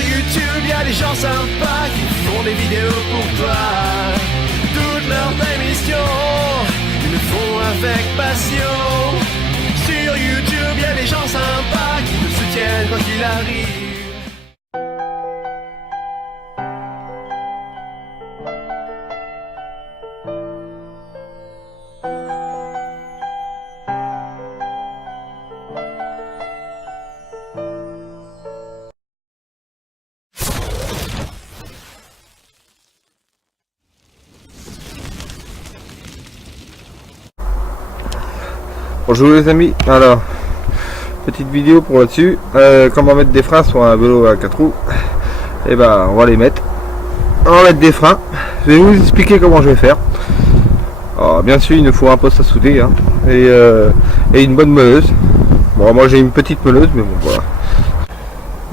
YouTube, y a des gens sympas qui font des vidéos pour toi. Toutes leurs émissions, ils le font avec passion. Sur YouTube, y a des gens sympas qui te soutiennent quand il arrive. Bonjour les amis, alors petite vidéo pour là-dessus, comment mettre des freins sur un vélo à 4 roues. Et ben on va les mettre, on va mettre des freins, je vais vous expliquer comment je vais faire. Alors, bien sûr il nous faut un poste à souder hein, et une bonne meuleuse. Bon moi j'ai une petite meuleuse mais bon voilà.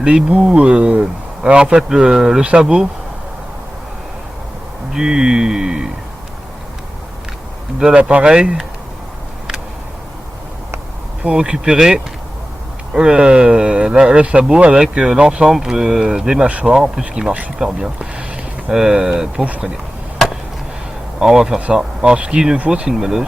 Les bouts, alors en fait le sabot de l'appareil pour récupérer le sabot avec l'ensemble des mâchoires, en plus qui marche super bien pour freiner. Alors on va faire ça. Alors ce qu'il nous faut c'est une meuleuse.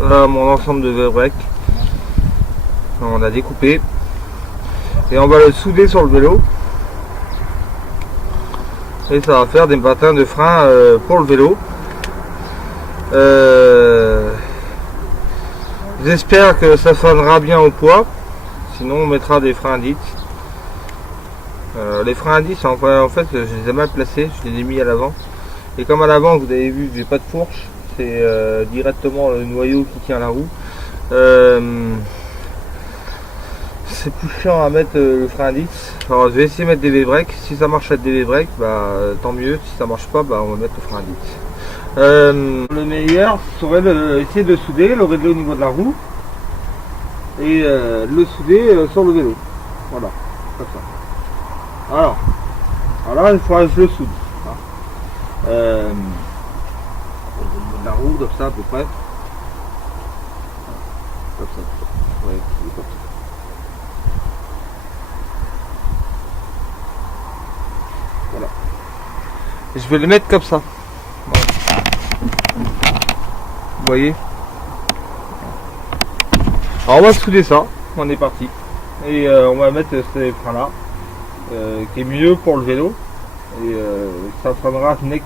Voilà mon ensemble de V-brake. On a découpé et on va le souder sur le vélo et ça va faire des patins de frein pour le vélo. J'espère que ça freinera bien au poids, sinon on mettra des freins indices. Les freins indices en fait je les ai mal placés, je les ai mis à l'avant et comme à l'avant vous avez vu j'ai pas de fourche, c'est directement le noyau qui tient la roue. C'est plus chiant à mettre le frein indice. Alors je vais essayer de mettre des V-brake. Si ça marche avec des V-brake, bah tant mieux. Si ça marche pas, bah on va mettre le frein indice. Le meilleur serait essayer de souder, le régler au niveau de la roue et le souder sur le vélo. Voilà, comme ça. Alors il faudra que je le soude. Au niveau de la roue, comme ça à peu près. Comme ça. Ouais, comme ça. Voilà. Et je vais le mettre comme ça. Voilà. Vous voyez. Alors on va souder ça. On est parti. Et on va mettre ces freins là. Qui est mieux pour le vélo. Et ça freinera net.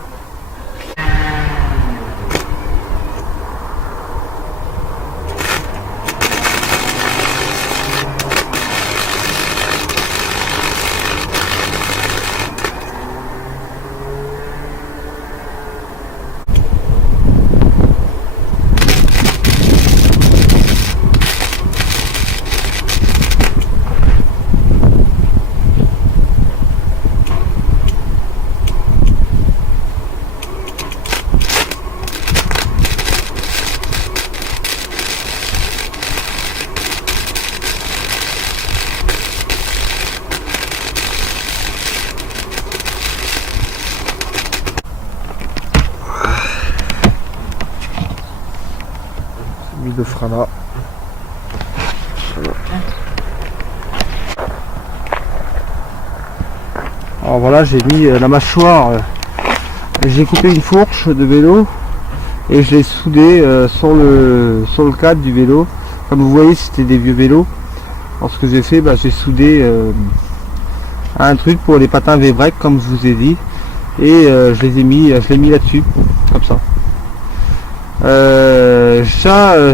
Mis le frein là. Alors voilà, j'ai mis la mâchoire, j'ai coupé une fourche de vélo et je l'ai soudé sur le cadre du vélo. Comme vous voyez, c'était des vieux vélos. Alors ce que j'ai fait, j'ai soudé un truc pour les patins V-brake comme je vous ai dit et je l'ai mis là-dessus comme ça.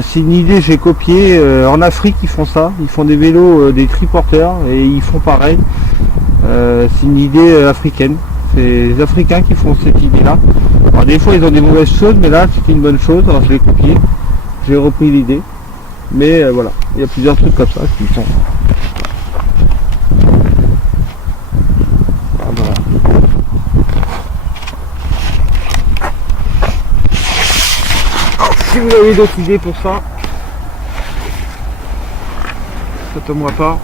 C'est une idée que j'ai copiée. En Afrique ils font ça, ils font des vélos, des triporteurs et ils font pareil. C'est une idée africaine, c'est les Africains qui font cette idée là. Alors des fois ils ont des mauvaises choses, mais là c'est une bonne chose, alors je l'ai copié, j'ai repris l'idée. Mais voilà, il y a plusieurs trucs comme ça qui sont. Ah, voilà. Alors, si vous avez d'autres idées pour ça, faites-moi pas.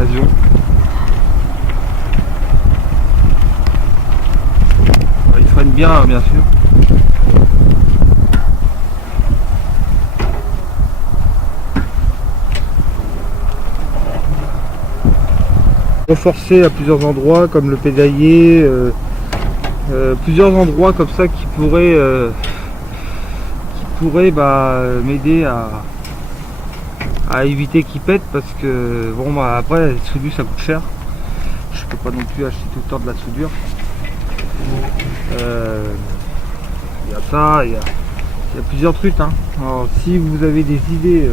l'occasion. Il freine bien, bien sûr. Renforcé à plusieurs endroits, comme le pédalier, plusieurs endroits comme ça qui pourraient m'aider à éviter qu'il pète, parce que bon, bah, après la soudure ça coûte cher, je peux pas non plus acheter tout le temps de la soudure. Il y a ça, il y a plusieurs trucs, hein. Alors si vous avez des idées,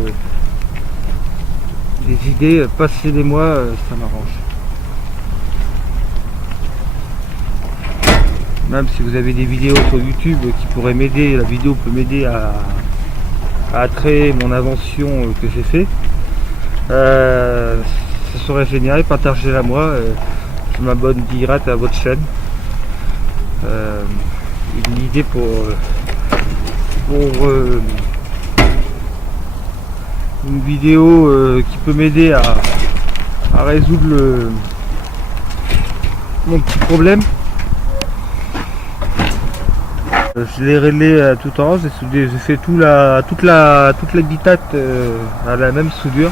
passez-les-moi, ça m'arrange. Même si vous avez des vidéos sur YouTube qui pourraient m'aider, la vidéo peut m'aider à créer mon invention que j'ai fait. Ce serait génial, partagez-la moi. Je m'abonne direct à votre chaîne. Une idée pour une vidéo qui peut m'aider à résoudre mon petit problème. Je l'ai réglé tout en, j'ai fait toute l'habitat à la même soudure.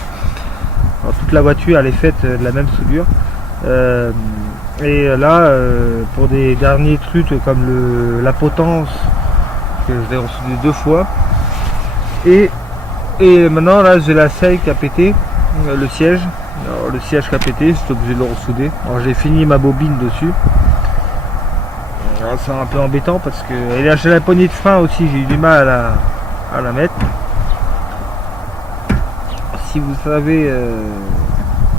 Alors, toute la voiture elle est faite de la même soudure. Et là, pour des derniers trucs comme la potence, que je l'ai ressoudé 2 fois. Et maintenant là j'ai la selle qui a pété, le siège. Alors, le siège qui a pété, j'étais obligé de le ressouder. Alors j'ai fini ma bobine dessus. C'est un peu embêtant parce que j'ai la poignée de frein aussi, j'ai eu du mal à la mettre. Si vous savez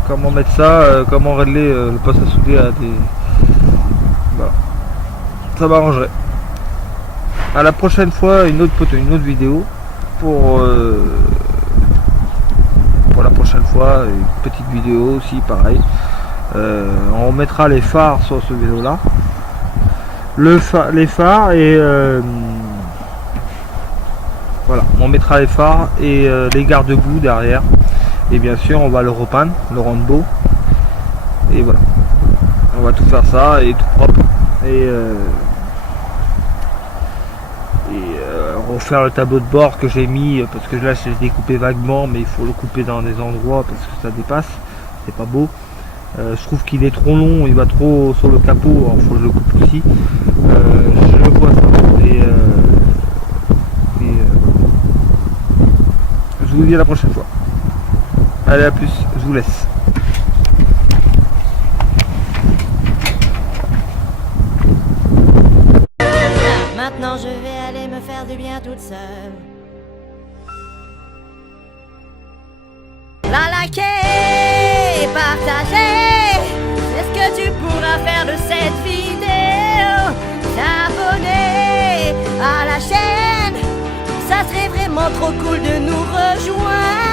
comment mettre ça, comment régler le poste à souder à des... Voilà. Ça m'arrangerait. À la prochaine fois, une autre vidéo pour la prochaine fois, une petite vidéo aussi pareil. On mettra les phares sur ce vélo là. Les phares et voilà, on mettra les phares et les garde-boue derrière, et bien sûr on va le repeindre, le rendre beau, et voilà, on va tout faire ça et tout propre, et refaire le tableau de bord que j'ai mis, parce que là j'ai découpé vaguement, mais il faut le couper dans des endroits parce que ça dépasse, c'est pas beau. Je trouve qu'il est trop long, il va trop sur le capot, il faut que je le coupe aussi. Je vois ça. Je vous dis à la prochaine fois. Allez, à plus, je vous laisse. Maintenant je vais aller me faire du bien toute seule. La liker, partager, c'est ce que tu pourras faire de cette vidéo. T'abonner à la chaîne, ça serait vraiment trop cool de nous rejoindre.